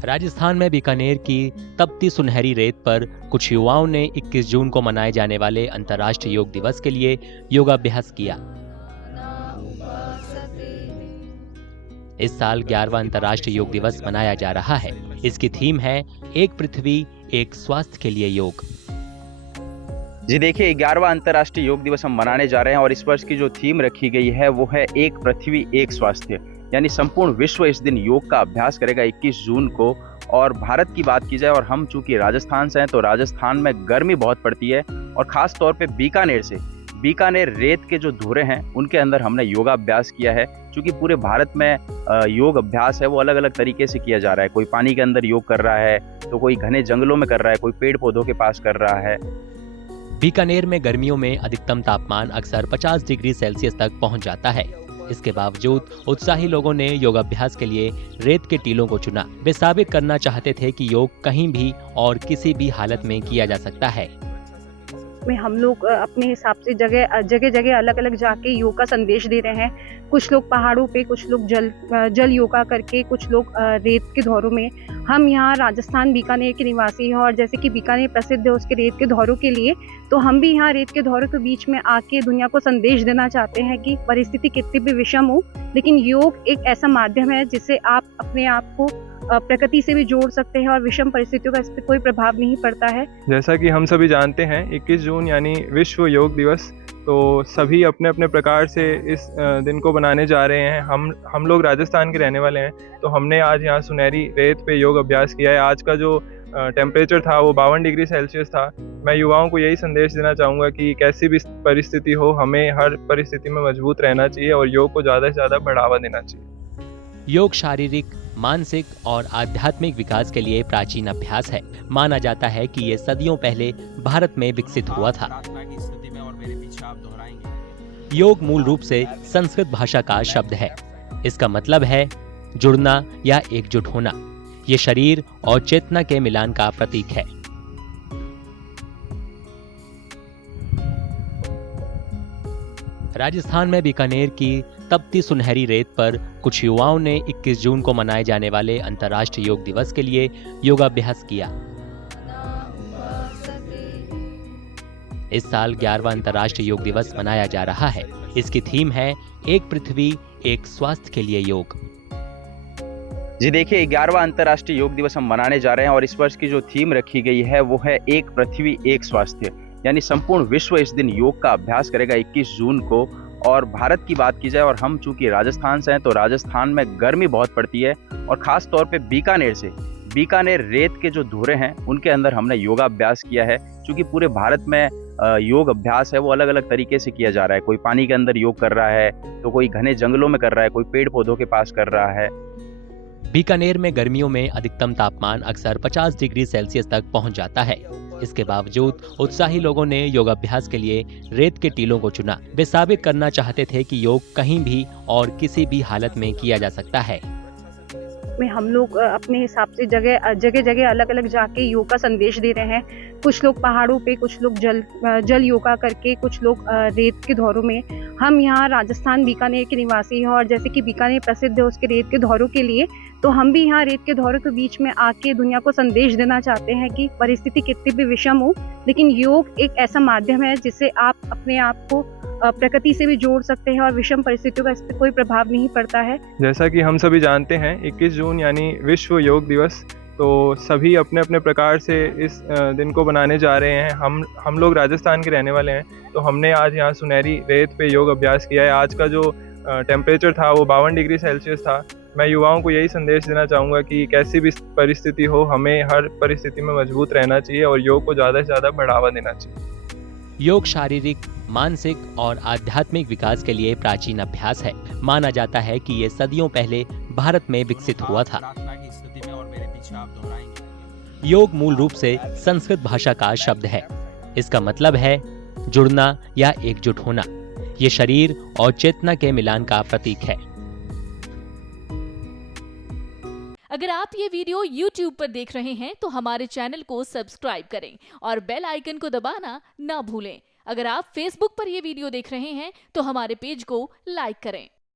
राजस्थान में बीकानेर की तपती सुनहरी रेत पर कुछ युवाओं ने 21 जून को मनाए जाने वाले अंतर्राष्ट्रीय योग दिवस के लिए योगाभ्यास किया। इस साल 11वां अंतर्राष्ट्रीय योग दिवस मनाया जा रहा है। इसकी थीम है एक पृथ्वी एक स्वास्थ्य के लिए योग। जी देखिए, 11वां अंतर्राष्ट्रीय योग दिवस हम मनाने जा रहे हैं और इस वर्ष की जो थीम रखी गई है वो है एक पृथ्वी एक स्वास्थ्य। यानी संपूर्ण विश्व इस दिन योग का अभ्यास करेगा 21 जून को। और भारत की बात की जाए और हम चूंकि राजस्थान से हैं तो राजस्थान में गर्मी बहुत पड़ती है और खास तौर पे बीकानेर रेत के जो धुरे हैं उनके अंदर हमने योगाभ्यास किया है। चूंकि पूरे भारत में योग अभ्यास है वो अलग अलग तरीके से किया जा रहा है। कोई पानी के अंदर योग कर रहा है तो कोई घने जंगलों में कर रहा है, कोई पेड़ पौधों के पास कर रहा है। बीकानेर में गर्मियों में अधिकतम तापमान अक्सर 50 डिग्री सेल्सियस तक पहुंच जाता है। इसके बावजूद उत्साही लोगों ने योगाभ्यास के लिए रेत के टीलों को चुना। वे साबित करना चाहते थे कि योग कहीं भी और किसी भी हालत में किया जा सकता है। में हम लोग अपने हिसाब से जगह अलग अलग जाके योग का संदेश दे रहे हैं। कुछ लोग पहाड़ों पे, कुछ लोग जल योगा करके, कुछ लोग रेत के धौरों में। हम यहाँ राजस्थान बीकानेर के निवासी हैं और जैसे कि बीकानेर प्रसिद्ध है उसके रेत के धौरों के लिए, तो हम भी यहाँ रेत के धौरों के बीच में आके दुनिया को संदेश देना चाहते हैं कि परिस्थिति कितनी भी विषम हो, लेकिन योग एक ऐसा माध्यम है जिससे आप अपने आप को प्रकृति से भी जोड़ सकते हैं और विषम परिस्थितियों का इस पर कोई प्रभाव नहीं पड़ता है। जैसा कि हम सभी जानते हैं 21 जून यानी विश्व योग दिवस, तो सभी अपने अपने प्रकार से इस दिन को बनाने जा रहे हैं। हम लोग राजस्थान के रहने वाले हैं तो हमने आज यहाँ सुनहरी रेत पे योग अभ्यास किया है। आज का जो टेम्परेचर था वो 52 डिग्री सेल्सियस था। मैं युवाओं को यही संदेश देना चाहूँगा कि कैसी भी परिस्थिति हो हमें हर परिस्थिति में मजबूत रहना चाहिए और योग को ज़्यादा से ज़्यादा बढ़ावा देना चाहिए। योग शारीरिक, मानसिक और आध्यात्मिक विकास के लिए प्राचीन अभ्यास है। माना जाता है कि ये सदियों पहले भारत में विकसित हुआ था। योग मूल रूप से संस्कृत भाषा का शब्द है। इसका मतलब है जुड़ना या एकजुट होना। ये शरीर और चेतना के मिलान का प्रतीक है। राजस्थान में बीकानेर की तपती सुनहरी रेत पर कुछ युवाओं ने 21 जून को मनाए जाने वाले अंतर्राष्ट्रीय योग दिवस के लिए योगाभ्यास किया। इस साल 11वां अंतर्राष्ट्रीय योग दिवस मनाया जा रहा है। इसकी थीम है एक पृथ्वी एक स्वास्थ्य के लिए योग। जी देखिए, 11वां अंतर्राष्ट्रीय योग दिवस हम मनाने जा रहे हैं और इस वर्ष की जो थीम रखी गई है वो है एक पृथ्वी एक स्वास्थ्य। यानी संपूर्ण विश्व इस दिन योग का अभ्यास करेगा 21 जून को। और भारत की बात की जाए और हम चूंकि राजस्थान से हैं तो राजस्थान में गर्मी बहुत पड़ती है और खास तौर पे बीकानेर रेत के जो धुरे हैं उनके अंदर हमने योगाभ्यास किया है। चूंकि पूरे भारत में योग अभ्यास है वो अलग अलग तरीके से किया जा रहा है। कोई पानी के अंदर योग कर रहा है तो कोई घने जंगलों में कर रहा है, कोई पेड़ पौधों के पास कर रहा है। बीकानेर में गर्मियों में अधिकतम तापमान अक्सर 50 डिग्री सेल्सियस तक पहुंच जाता है। इसके बावजूद उत्साही लोगों ने योगाभ्यास के लिए रेत के टीलों को चुना। वे साबित करना चाहते थे कि योग कहीं भी और किसी भी हालत में किया जा सकता है। में हम लोग अपने हिसाब से जगह अलग अलग जाके योग का संदेश दे रहे हैं। कुछ लोग पहाड़ों पे, कुछ लोग जल योगा करके, कुछ लोग रेत के धौरों में। हम यहाँ राजस्थान बीकानेर के निवासी हैं और जैसे कि बीकानेर प्रसिद्ध है उसके रेत के धौरों के लिए, तो हम भी यहाँ रेत के धौरों के बीच में आके दुनिया को संदेश देना चाहते हैं कि परिस्थिति कितनी भी विषम हो, लेकिन योग एक ऐसा माध्यम है जिससे आप अपने आप को प्रकृति से भी जोड़ सकते हैं और विषम परिस्थितियों का इस पर कोई प्रभाव नहीं पड़ता है। जैसा कि हम सभी जानते हैं 21 जून यानी विश्व योग दिवस, तो सभी अपने अपने प्रकार से इस दिन को बनाने जा रहे हैं। हम लोग राजस्थान के रहने वाले हैं तो हमने आज यहाँ सुनहरी रेत पे योग अभ्यास किया है। आज का जो टेम्परेचर था वो 52 डिग्री सेल्सियस था। मैं युवाओं को यही संदेश देना चाहूँगा कि कैसी भी परिस्थिति हो हमें हर परिस्थिति में मजबूत रहना चाहिए और योग को ज़्यादा से ज़्यादा बढ़ावा देना चाहिए। योग शारीरिक, मानसिक और आध्यात्मिक विकास के लिए प्राचीन अभ्यास है। माना जाता है कि ये सदियों पहले भारत में विकसित हुआ था। योग मूल रूप से संस्कृत भाषा का शब्द है। इसका मतलब है जुड़ना या एकजुट होना। ये शरीर और चेतना के मिलान का प्रतीक है। अगर आप ये वीडियो YouTube पर देख रहे हैं तो हमारे चैनल को सब्सक्राइब करें और बेल आइकन को दबाना ना भूलें। अगर आप Facebook पर ये वीडियो देख रहे हैं तो हमारे पेज को लाइक करें।